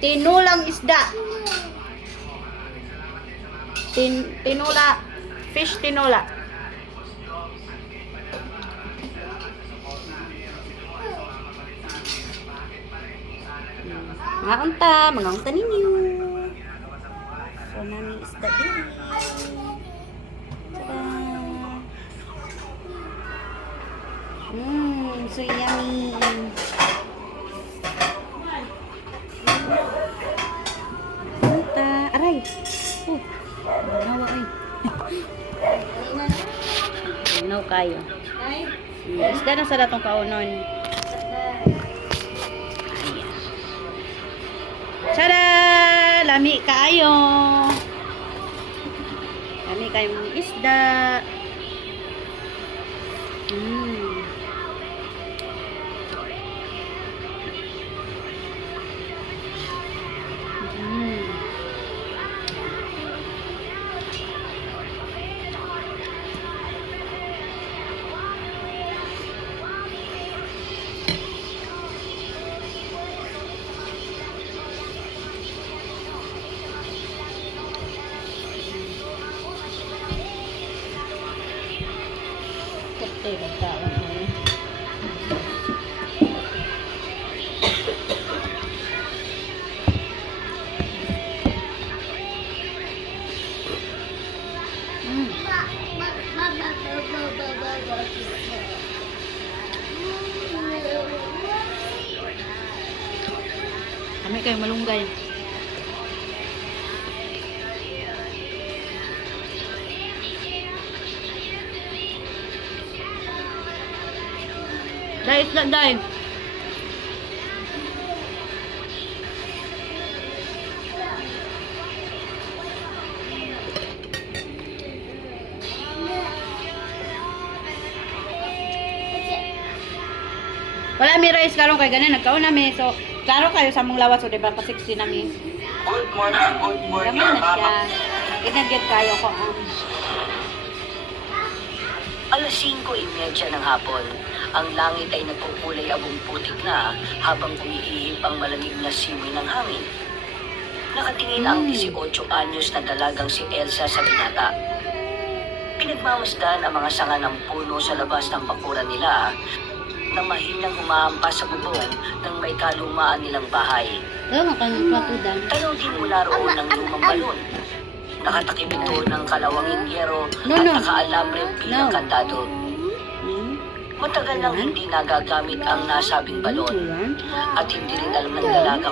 Tinulang isda. Tinula. Fish tinula. Mga unta ninyo. So, nami isda din. So yummy. Unta. Aray. Nawa ay. Naw kayo. Isda na sa datong kaunon. Tada! Lami kayo. Lami kayong isda. Kami kayo malunggay. Dahil isda dahil. Wala mi rice karon kay ganin nagkaon nami. So klaro kayo sa mong lawas so di ba pasiksi nami. Good morning. Dami na siya. Ginagyan kayo ko Alas 5:30 ng hapon, ang langit ay nagkukulay abong putik na habang umiihip ang malamig na simoy ng hangin. Nakatingin ang 18 anyos na dalagang si Elsa sa binata. Pinagmamasdan ang mga sanga ng puno sa labas ng bakuran nila na mahinang humahampas sa bubong ng may kalumaan nilang bahay. Tanaw din mula roon ng lumang balon. Nakatakip ito ng kalawanging yero at nakaalambre bilang kandado. Matagal nang hindi nagagamit ang nasabing balon at hindi rin alam ng dalaga